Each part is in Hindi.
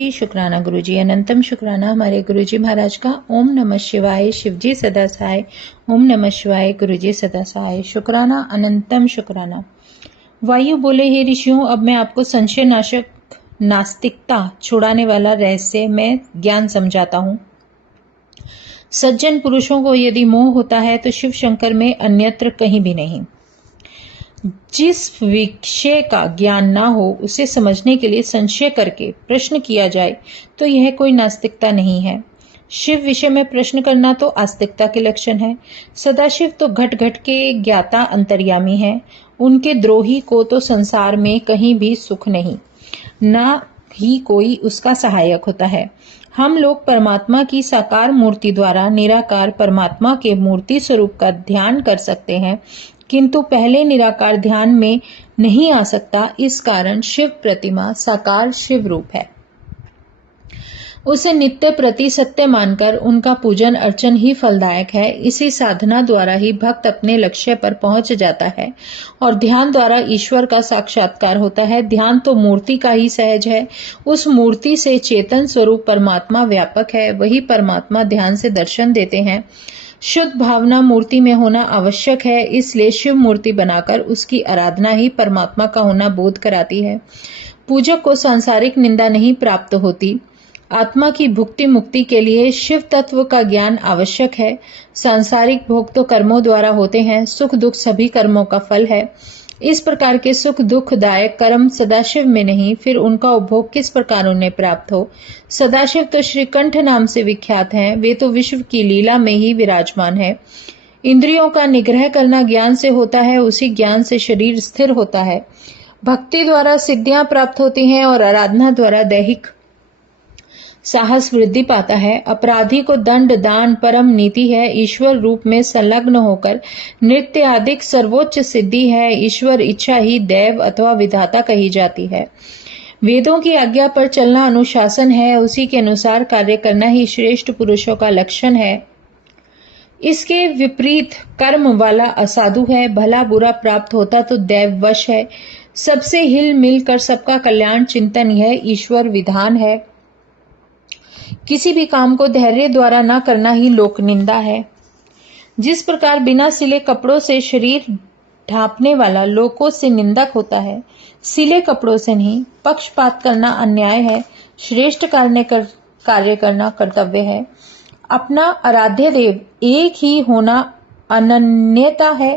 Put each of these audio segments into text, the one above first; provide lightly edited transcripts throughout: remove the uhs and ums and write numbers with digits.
शुक्राना गुरुजी, अनंतम शुक्राना हमारे गुरुजी महाराज का। ओम नमः शिवाय, शिवजी सदा सहाय। ओम नमः शिवाय, गुरुजी सदा सहाय। शुक्राना, अनंतम शुक्राना। वायु बोले, हे ऋषियों, अब मैं आपको संशय नाशक नास्तिकता छुड़ाने वाला रहस्य में ज्ञान समझाता हूँ। सज्जन पुरुषों को यदि मोह होता है तो शिव शंकर में अन्यत्र कहीं भी नहीं। जिस विषय का ज्ञान ना हो उसे समझने के लिए संशय करके प्रश्न किया जाए तो यह कोई नास्तिकता नहीं है। शिव विषय में प्रश्न करना तो आस्तिकता के लक्षण है। सदाशिव तो घट घट के ज्ञाता अंतर्यामी है। उनके द्रोही को तो संसार में कहीं भी सुख नहीं, ना ही कोई उसका सहायक होता है। हम लोग परमात्मा की साकार मूर्ति द्वारा निराकार परमात्मा के मूर्ति स्वरूप का ध्यान कर सकते हैं, किंतु पहले निराकार ध्यान में नहीं आ सकता। इस कारण शिव प्रतिमा साकार शिव रूप है। उसे नित्य प्रति सत्य मानकर उनका पूजन अर्चन ही फलदायक है। इसी साधना द्वारा ही भक्त अपने लक्ष्य पर पहुंच जाता है और ध्यान द्वारा ईश्वर का साक्षात्कार होता है। ध्यान तो मूर्ति का ही सहज है। उस मूर्ति से चेतन स्वरूप परमात्मा व्यापक है। वही परमात्मा ध्यान से दर्शन देते हैं। शुद्ध भावना मूर्ति में होना आवश्यक है, इसलिए शिव मूर्ति बनाकर उसकी आराधना ही परमात्मा का होना बोध कराती है। पूजक को सांसारिक निंदा नहीं प्राप्त होती। आत्मा की भुक्ति मुक्ति के लिए शिव तत्व का ज्ञान आवश्यक है। सांसारिक भोग तो कर्मों द्वारा होते हैं। सुख दुख सभी कर्मों का फल है। इस प्रकार के सुख दुखदायक कर्म सदाशिव में नहीं, फिर उनका उपभोग किस प्रकार उन्हें प्राप्त हो। सदाशिव तो श्रीकंठ नाम से विख्यात हैं। वे तो विश्व की लीला में ही विराजमान है। इंद्रियों का निग्रह करना ज्ञान से होता है। उसी ज्ञान से शरीर स्थिर होता है। भक्ति द्वारा सिद्धियां प्राप्त होती हैं और आराधना द्वारा दैहिक साहस वृद्धि पाता है। अपराधी को दंड दान परम नीति है। ईश्वर रूप में संलग्न होकर नृत्य आदिक सर्वोच्च सिद्धि है। ईश्वर इच्छा ही दैव अथवा विधाता कही जाती है। वेदों की आज्ञा पर चलना अनुशासन है। उसी के अनुसार कार्य करना ही श्रेष्ठ पुरुषों का लक्षण है। इसके विपरीत कर्म वाला असाधु है। भला बुरा प्राप्त होता तो दैववश है। सबसे हिल मिल कर सबका कल्याण चिंतन यह ईश्वर विधान है। किसी भी काम को धैर्य द्वारा न करना ही लोक निंदा है। जिस प्रकार बिना सिले कपड़ों से शरीर ढांपने वाला लोकों से निंदक होता है, सिले कपड़ों से नहीं। पक्षपात करना अन्याय है। श्रेष्ठ कार्य करना कर्तव्य है। अपना आराध्य देव एक ही होना अनन्यता है,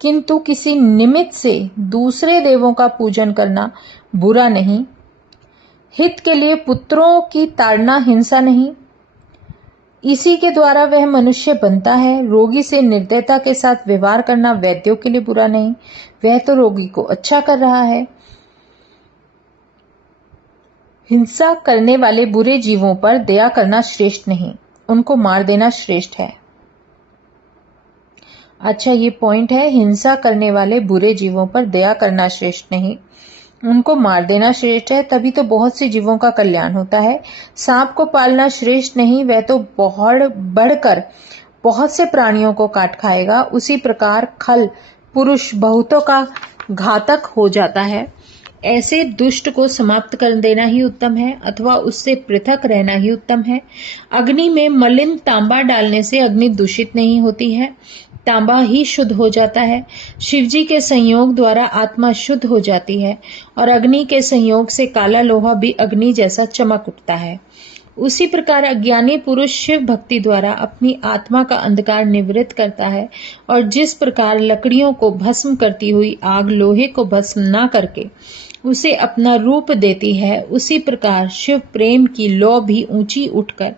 किंतु किसी निमित्त से दूसरे देवों का पूजन करना बुरा नहीं। हित के लिए पुत्रों की ताड़ना हिंसा नहीं। इसी के द्वारा वह मनुष्य बनता है। रोगी से निर्दयता के साथ व्यवहार करना वैद्यों के लिए बुरा नहीं। वह तो रोगी को अच्छा कर रहा है। हिंसा करने वाले बुरे जीवों पर दया करना श्रेष्ठ नहीं, उनको मार देना श्रेष्ठ है। अच्छा, ये पॉइंट है। हिंसा करने वाले बुरे जीवों पर दया करना श्रेष्ठ नहीं, उनको मार देना श्रेष्ठ है। तभी तो बहुत से जीवों का कल्याण होता है। सांप को पालना श्रेष्ठ नहीं, वह तो बढ़कर बहुत से प्राणियों को काट खाएगा। उसी प्रकार खल पुरुष बहुतों का घातक हो जाता है। ऐसे दुष्ट को समाप्त कर देना ही उत्तम है, अथवा उससे पृथक रहना ही उत्तम है। अग्नि में मलिन तांबा डालने से अग्नि दूषित नहीं होती है, तांबा ही शुद्ध हो जाता है। शिवजी के संयोग द्वारा आत्मा शुद्ध हो जाती है और अग्नि के संयोग से काला लोहा भी अग्नि जैसा चमक उठता है। उसी प्रकार अज्ञानी पुरुष शिव भक्ति द्वारा अपनी आत्मा का अंधकार निवृत्त करता है और जिस प्रकार लकड़ियों को भस्म करती हुई आग लोहे को भस्म न करके उसे अपना रूप देती है, उसी प्रकार शिव प्रेम की लौ भी ऊंची उठकर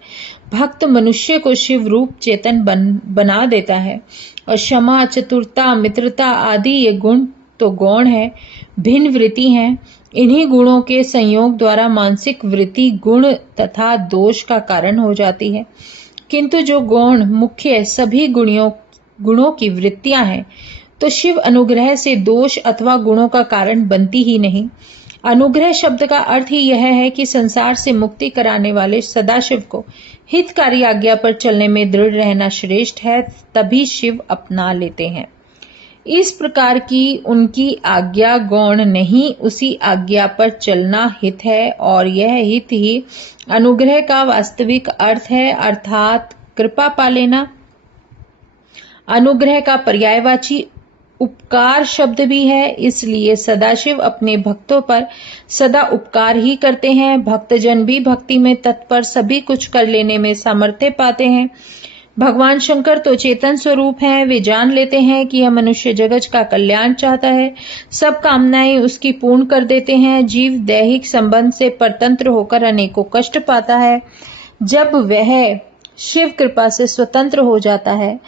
भक्त मनुष्य को शिव रूप चेतन बना देता है। और क्षमा, चतुरता, मित्रता आदि ये गुण तो गौण है, भिन्न वृत्ति हैं। इन्हीं गुणों के संयोग द्वारा मानसिक वृत्ति गुण तथा दोष का कारण हो जाती है, किंतु जो गौण मुख्य सभी गुणों की वृत्तियां हैं तो शिव अनुग्रह से दोष अथवा गुणों का कारण बनती ही नहीं। अनुग्रह शब्द का अर्थ ही यह है कि संसार से मुक्ति कराने वाले सदाशिव को हितकारी आज्ञा पर चलने में दृढ़ रहना श्रेष्ठ है, तभी शिव अपना लेते हैं। इस प्रकार की उनकी आज्ञा गौण नहीं, उसी आज्ञा पर चलना हित है, और यह हित ही अनुग्रह का वास्तविक अर्थ है, अर्थात कृपा पा लेना। अनुग्रह का पर्यायवाची उपकार शब्द भी है, इसलिए सदाशिव अपने भक्तों पर सदा उपकार ही करते हैं। भक्तजन भी भक्ति में तत्पर सभी कुछ कर लेने में सामर्थ्य पाते हैं। भगवान शंकर तो चेतन स्वरूप हैं, वे जान लेते हैं कि यह मनुष्य जगत का कल्याण चाहता है, सब कामनाएं उसकी पूर्ण कर देते हैं। जीव दैहिक संबंध से परतंत्र होकर अनेकों कष्ट पाता है। जब वह शिव कृपा से स्वतंत्र हो जाता है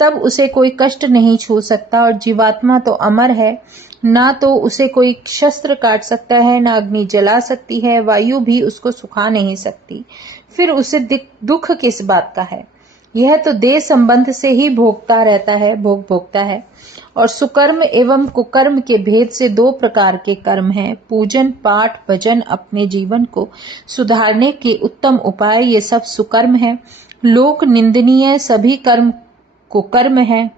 तब उसे कोई कष्ट नहीं छू सकता, और जीवात्मा तो अमर है, ना तो उसे कोई शस्त्र काट सकता है, ना अग्नि जला सकती है, वायु भी उसको सुखा नहीं सकती। फिर उसे दुख किस बात का है? यह तो देह संबंध से ही भोगता है। और सुकर्म एवं कुकर्म के भेद से दो प्रकार के कर्म हैं, पूजन पाठ भजन। अपने जीवन को सुधारने के उत्तम उपाय ये सब सुकर्म है। लोक निंदनीय सभी कर्म कुकर्म है।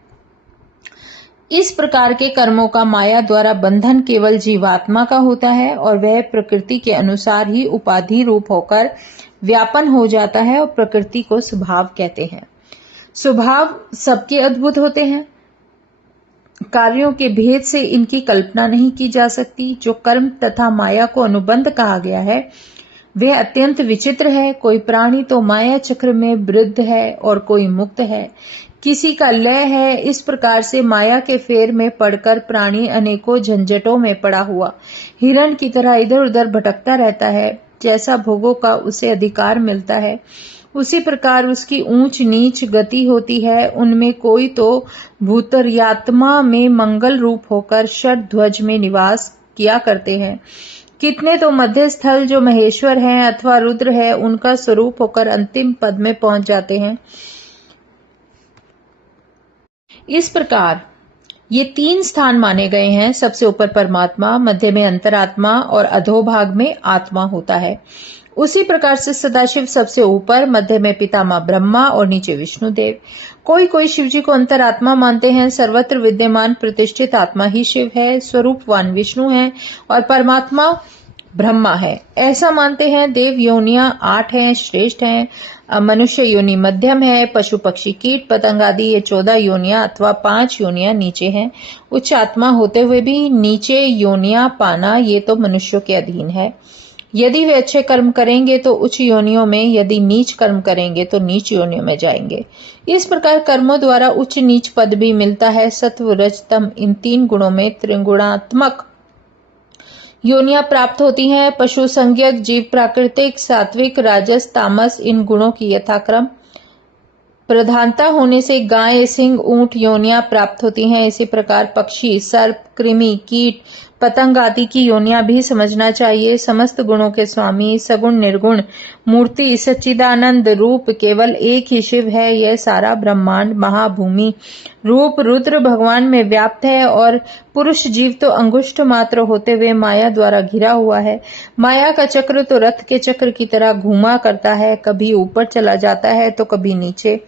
इस प्रकार के कर्मों का माया द्वारा बंधन केवल जीवात्मा का होता है, और वह प्रकृति के अनुसार ही उपाधि रूप होकर व्यापन हो जाता है, और प्रकृति को स्वभाव कहते हैं। स्वभाव सबके अद्भुत होते हैं, कार्यों के भेद से इनकी कल्पना नहीं की जा सकती। जो कर्म तथा माया को अनुबंध कहा गया है वह अत्यंत विचित्र है। कोई प्राणी तो माया चक्र में बद्ध है और कोई मुक्त है, किसी का लय है। इस प्रकार से माया के फेर में पड़कर प्राणी अनेकों झंझटों में पड़ा हुआ हिरण की तरह इधर उधर भटकता रहता है। जैसा भोगों का उसे अधिकार मिलता है, उसी प्रकार उसकी ऊंच नीच गति होती है। उनमें कोई तो भूतर्यात्मा में मंगल रूप होकर षड्ध्वज में निवास किया करते हैं, कितने तो मध्य स्थल जो महेश्वर हैं अथवा रुद्र है उनका स्वरूप होकर अंतिम पद में पहुंच जाते हैं। इस प्रकार ये तीन स्थान माने गए हैं। सबसे ऊपर परमात्मा, मध्य में अंतरात्मा और अधोभाग में आत्मा होता है। उसी प्रकार से सदाशिव सबसे ऊपर, मध्य में पितामह ब्रह्मा और नीचे विष्णुदेव। कोई कोई शिवजी को अंतरात्मा मानते हैं। सर्वत्र विद्यमान प्रतिष्ठित आत्मा ही शिव है, स्वरूपवान विष्णु है और परमात्मा ब्रह्मा है, ऐसा मानते हैं। देव योनियां 8 हैं, श्रेष्ठ हैं। मनुष्य योनि मध्यम है। पशु पक्षी कीट पतंग आदि ये 14 योनियां अथवा 5 योनियां नीचे हैं। उच्च आत्मा होते हुए भी नीचे योनियां पाना ये तो मनुष्यों के अधीन है। यदि वे अच्छे कर्म करेंगे तो उच्च योनियों में, यदि नीच कर्म करेंगे तो नीच योनियों में जाएंगे। इस प्रकार कर्मों द्वारा उच्च नीच पद भी मिलता है। सत्व रज तम इन 3 गुणों में त्रिगुणात्मक योनियां प्राप्त होती हैं। पशु संज्ञक जीव प्राकृतिक, सात्विक, राजस, तामस इन गुणों की यथाक्रम प्रधानता होने से गाय, सिंह, ऊंट योनियां प्राप्त होती हैं। इसी प्रकार पक्षी, सर्प, कृमि, कीट, पतंग आदि की योनियां भी समझना चाहिए। समस्त गुणों के स्वामी, सगुण निर्गुण मूर्ति, सच्चिदानंद रूप केवल एक ही शिव है। यह सारा ब्रह्मांड महाभूमि रूप रुद्र भगवान में व्याप्त है और पुरुष जीव तो अंगुष्ठ मात्र होते हुए माया द्वारा घिरा हुआ है। माया का चक्र तो रथ के चक्र की तरह घूमा करता है, कभी ऊपर चला जाता है तो कभी नीचे।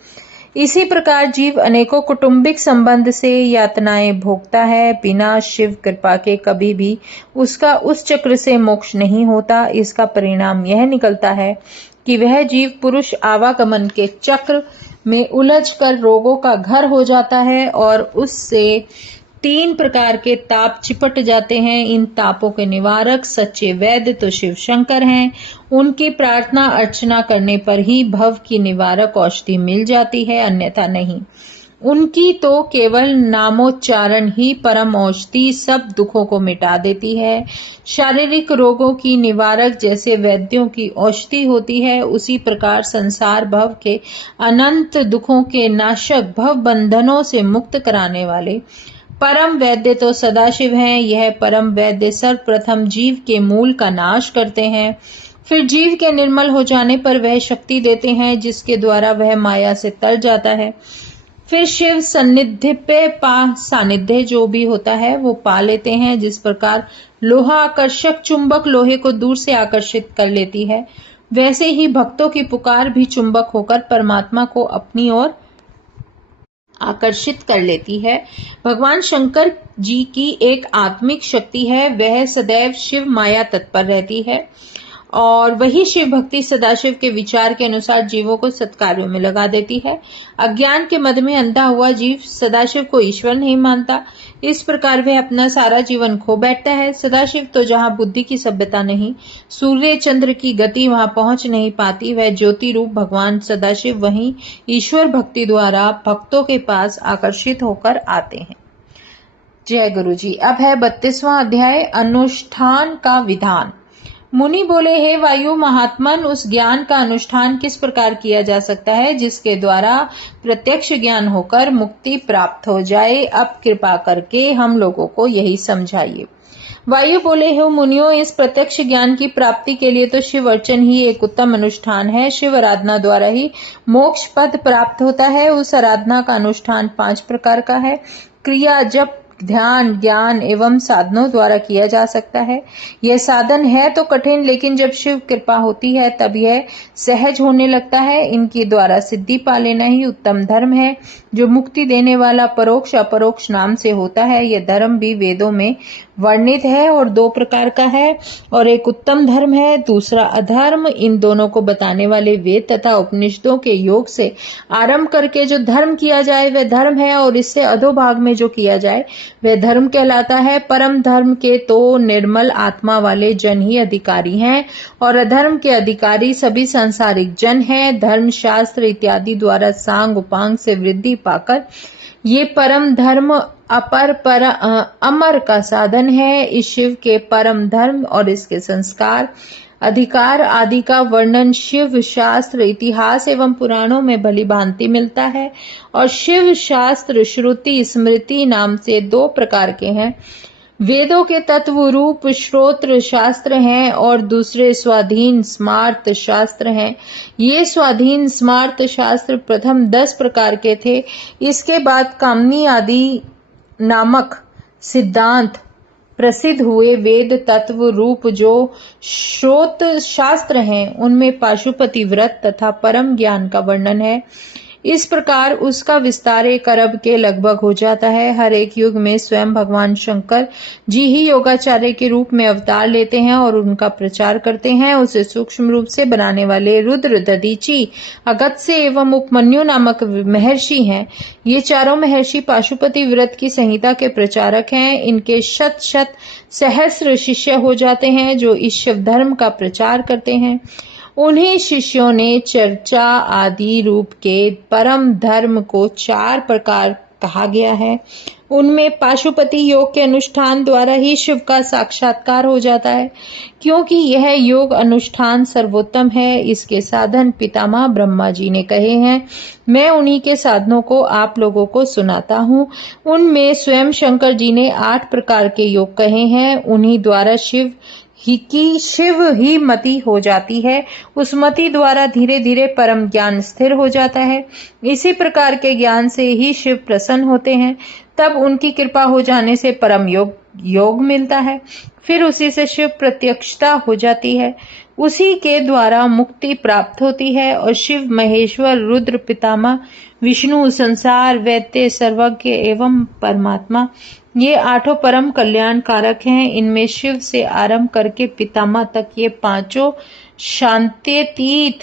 इसी प्रकार जीव अनेकों कुटुंबिक संबंध से यातनाएं भोगता है। बिना शिव कृपा के कभी भी उसका उस चक्र से मोक्ष नहीं होता। इसका परिणाम यह निकलता है कि वह जीव पुरुष आवागमन के चक्र में उलझकर रोगों का घर हो जाता है और उससे 3 प्रकार के ताप चिपट जाते हैं। इन तापों के निवारक सच्चे वैद्य तो शिव शंकर हैं। उनकी प्रार्थना अर्चना करने पर ही भव की निवारक औषधि मिल जाती है, अन्यथा नहीं। उनकी तो केवल नामोच्चारण ही परम औषधि सब दुखों को मिटा देती है। शारीरिक रोगों की निवारक जैसे वैद्यों की औषधि होती है, उसी प्रकार संसार भव के अनंत दुखों के नाशक, भव बंधनों से मुक्त कराने वाले परम वैद्य तो सदाशिव हैं। यह परम वैद्य सर्वप्रथम जीव के मूल का नाश करते हैं, फिर जीव के निर्मल हो जाने पर वह शक्ति देते हैं जिसके द्वारा वह माया से तर जाता है। फिर शिव सानिध्य जो भी होता है वो पा लेते हैं। जिस प्रकार लोहा आकर्षक चुंबक लोहे को दूर से आकर्षित कर लेती है, वैसे ही भक्तों की पुकार भी चुंबक होकर परमात्मा को अपनी ओर आकर्षित कर लेती है। भगवान शंकर जी की एक आत्मिक शक्ति है, वह सदैव शिव माया तत्पर रहती है और वही शिव भक्ति सदाशिव के विचार के अनुसार जीवों को सत्कार्यों में लगा देती है। अज्ञान के मद में अंधा हुआ जीव सदाशिव को ईश्वर नहीं मानता, इस प्रकार वह अपना सारा जीवन खो बैठता है। सदाशिव तो जहाँ बुद्धि की सभ्यता नहीं, सूर्य चंद्र की गति वहां पहुंच नहीं पाती, वह ज्योति रूप भगवान सदाशिव वहीं ईश्वर भक्ति द्वारा भक्तों के पास आकर्षित होकर आते हैं। जय गुरु जी। अब है 32वां अध्याय, अनुष्ठान का विधान। मुनि बोले, हे वायु महात्मन, उस ज्ञान का अनुष्ठान किस प्रकार किया जा सकता है जिसके द्वारा प्रत्यक्ष ज्ञान होकर मुक्ति प्राप्त हो जाए? अब कृपा करके हम लोगों को यही समझाइए। वायु बोले, हे मुनियों, इस प्रत्यक्ष ज्ञान की प्राप्ति के लिए तो शिव अर्चन ही एक उत्तम अनुष्ठान है। शिव आराधना द्वारा ही मोक्ष पद प्राप्त होता है। उस आराधना का अनुष्ठान 5 प्रकार का है। क्रिया, जप, ध्यान, ज्ञान एवं साधनों द्वारा किया जा सकता है। यह साधन है तो कठिन, लेकिन जब शिव कृपा होती है तब यह सहज होने लगता है। इनके द्वारा सिद्धि पा लेना ही उत्तम धर्म है, जो मुक्ति देने वाला परोक्ष अपरोक्ष नाम से होता है। यह धर्म भी वेदों में वर्णित है और 2 प्रकार का है, और एक उत्तम धर्म है, दूसरा अधर्म। इन दोनों को बताने वाले वेद तथा उपनिषदों के योग से आरंभ करके जो धर्म किया जाए वह धर्म है, और इससे अधोभाग में जो किया जाए वह धर्म कहलाता है। परम धर्म के तो निर्मल आत्मा वाले जन ही अधिकारी हैं, और अधर्म के अधिकारी सभी सांसारिक जन हैं। धर्म शास्त्र इत्यादि द्वारा सांग उपांग से वृद्धि पाकर ये परम धर्म अमर का साधन है। इस शिव के परम धर्म और इसके संस्कार अधिकार आदि का वर्णन शिव शास्त्र इतिहास एवं पुराणों में भली भांति मिलता है। और शिव शास्त्र श्रुति स्मृति नाम से 2 प्रकार के हैं। वेदों के तत्व रूप श्रोत्र शास्त्र हैं और दूसरे स्वाधीन स्मार्त शास्त्र हैं। ये स्वाधीन स्मार्त शास्त्र प्रथम 10 प्रकार के थे। इसके बाद कामनी आदि नामक सिद्धांत प्रसिद्ध हुए। वेद तत्व रूप जो श्रोत शास्त्र हैं उनमें पाशुपति व्रत तथा परम ज्ञान का वर्णन है। इस प्रकार उसका विस्तार 1 अरब के लगभग हो जाता है। हर एक युग में स्वयं भगवान शंकर जी ही योगाचार्य के रूप में अवतार लेते हैं और उनका प्रचार करते हैं। उसे सूक्ष्म रूप से बनाने वाले रुद्र, दधीची, अगस्त्य एवं उपमन्यु नामक महर्षि हैं। ये चारों महर्षि पाशुपति व्रत की संहिता के प्रचारक हैं। इनके शत शत सहस्र शिष्य हो जाते हैं जो इस शिव धर्म का प्रचार करते हैं। उन्हीं शिष्यों ने चर्चा आदि रूप के परम धर्म को 4 प्रकार कहा गया है। उनमें पाशुपति योग के अनुष्ठान द्वारा ही शिव का साक्षात्कार हो जाता है, क्योंकि यह योग अनुष्ठान सर्वोत्तम है। इसके साधन पितामह ब्रह्मा जी ने कहे हैं। मैं उन्हीं के साधनों को आप लोगों को सुनाता हूँ। उनमें स्वयं शंकर जी ने 8 प्रकार के योग कहे हैं। उन्हीं द्वारा शिव ही मति हो जाती है। उस मति द्वारा धीरे धीरे परम ज्ञान स्थिर हो जाता है। इसी प्रकार के ज्ञान से ही शिव प्रसन्न होते हैं। तब उनकी कृपा हो जाने से परम योग मिलता है। फिर उसी से शिव प्रत्यक्षता हो जाती है। उसी के द्वारा मुक्ति प्राप्त होती है। और शिव महेश्वर रुद्र पितामह विष्णु संसार वैद्य सर्वज्ञ एवं परमात्मा ये 8 परम कल्याण कारक हैं। इनमें शिव से आरंभ करके पितामह तक ये 5 शांत्यतीत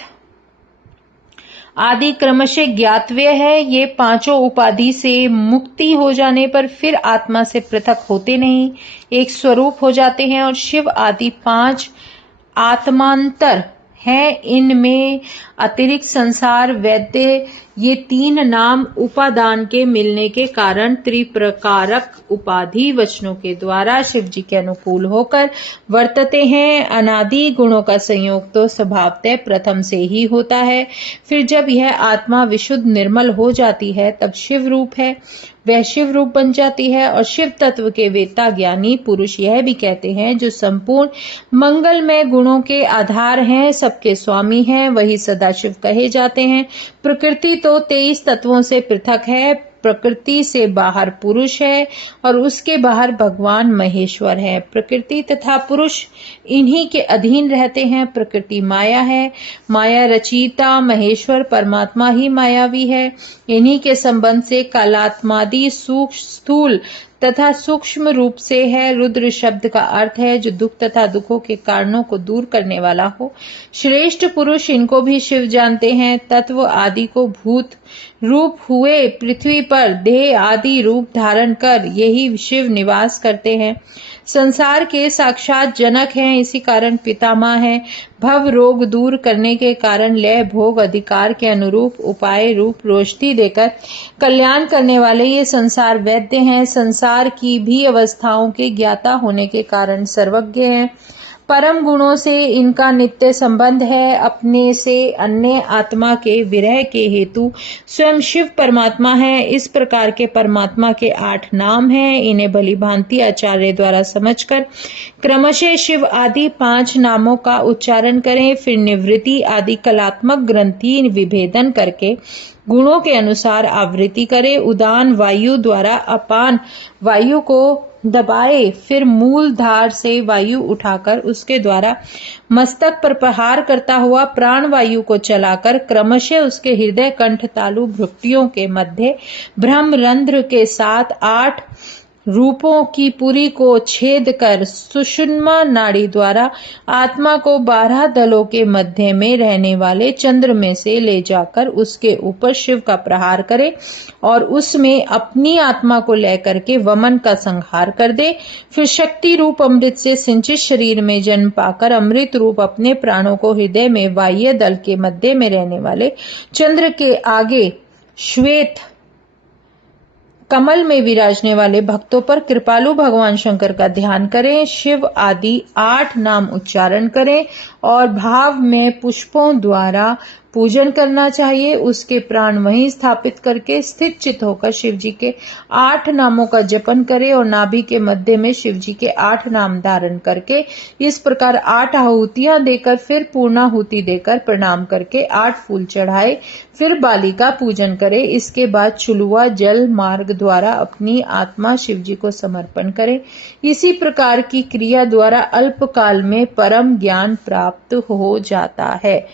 आदि क्रमशः ज्ञातव्य है। ये 5 उपाधि से मुक्ति हो जाने पर फिर आत्मा से पृथक होते नहीं, एक स्वरूप हो जाते हैं। और शिव आदि 5 आत्मांतर हैं। इनमें अतिरिक्त संसार वैद्य ये 3 नाम उपादान के मिलने के कारण त्रिप्रकारक उपाधि वचनों के द्वारा शिव जी के अनुकूल होकर वर्तते हैं। अनादि गुणों का संयोग तो स्वभावतः प्रथम से ही होता है। फिर जब यह आत्मा विशुद्ध निर्मल हो जाती है तब शिव रूप है, वह शिव रूप बन जाती है। और शिव तत्व के वेता ज्ञानी पुरुष यह भी कहते हैं, जो संपूर्ण मंगलमय गुणों के आधार हैं, सबके स्वामी हैं, वही सदाशिव कहे जाते हैं। प्रकृति तो 23 तत्वों से पृथक है, प्रकृति से बाहर पुरुष है और उसके बाहर भगवान महेश्वर है। प्रकृति तथा पुरुष इन्हीं के अधीन रहते हैं। प्रकृति माया है, माया रचयिता महेश्वर परमात्मा ही मायावी है। इन्हीं के संबंध से कालात्मादि सूक्ष्म स्थूल तथा सूक्ष्म रूप से है। रुद्र शब्द का अर्थ है जो दुख तथा दुखों के कारणों को दूर करने वाला हो। श्रेष्ठ पुरुष इनको भी शिव जानते हैं। तत्व आदि को भूत रूप हुए पृथ्वी पर देह आदि रूप धारण कर यही शिव निवास करते हैं। संसार के साक्षात जनक हैं, इसी कारण पितामह हैं। भव रोग दूर करने के कारण लय भोग अधिकार के अनुरूप उपाय रूप रोशनी देकर कल्याण करने वाले ये संसार वैद्य हैं। संसार की भी अवस्थाओं के ज्ञाता होने के कारण सर्वज्ञ हैं। परम गुणों से इनका नित्य संबंध है। अपने से अन्य आत्मा के विरह के हेतु स्वयं शिव परमात्मा है। इस प्रकार के परमात्मा के 8 नाम हैं। इन्हें भली भांति आचार्य द्वारा समझकर क्रमशः शिव आदि 5 नामों का उच्चारण करें। फिर निवृत्ति आदि कलात्मक ग्रंथि विभेदन करके गुणों के अनुसार आवृत्ति करे। उदान वायु द्वारा अपान वायु को दबाए, फिर मूल धार से वायु उठाकर उसके द्वारा मस्तक पर प्रहार करता हुआ प्राण वायु को चलाकर क्रमशः उसके हृदय कंठ तालु भ्रुकुटियों के मध्य ब्रह्म रंध्र के साथ 8 रूपों की पुरी को छेद कर सुषुम्ना नाड़ी द्वारा आत्मा को 12 दलों के मध्य में रहने वाले चंद्र में से ले जाकर उसके ऊपर शिव का प्रहार करे और उसमें अपनी आत्मा को लेकर के वमन का संहार कर दे। फिर शक्ति रूप अमृत से सिंचित शरीर में जन्म पाकर अमृत रूप अपने प्राणों को हृदय में बाह्य दल के मध्य में रहने वाले चंद्र के आगे श्वेत कमल में विराजने वाले भक्तों पर कृपालु भगवान शंकर का ध्यान करें। शिव आदि 8 नाम उच्चारण करें और भाव में पुष्पों द्वारा पूजन करना चाहिए। उसके प्राण वहीं स्थापित करके स्थित चित होकर शिव जी के 8 नामों का जपन करे और नाभि के मध्य में शिव जी के 8 नाम धारण करके इस प्रकार 8 आहुतियां देकर फिर पूर्णाहुति देकर प्रणाम करके 8 फूल चढ़ाए। फिर बाली का पूजन करे। इसके बाद चुलुआ जल मार्ग द्वारा अपनी आत्मा शिव जी को समर्पण करे। इसी प्रकार की क्रिया द्वारा अल्प काल में परम ज्ञान प्राप्त हो जाता है।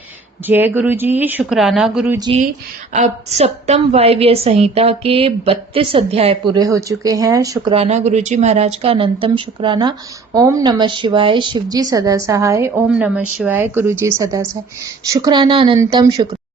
जय गुरु जी। शुक्राना गुरु जी। अब सप्तम वायव्य संहिता के 32 अध्याय पूरे हो चुके हैं। शुक्राना गुरु जी महाराज का अनंतम शुक्राना। ओम नमः शिवाय। शिव जी सदा सहाय। ओम नमः शिवाय। गुरु जी सदा सहाय। शुक्राना अनंतम शुक्र।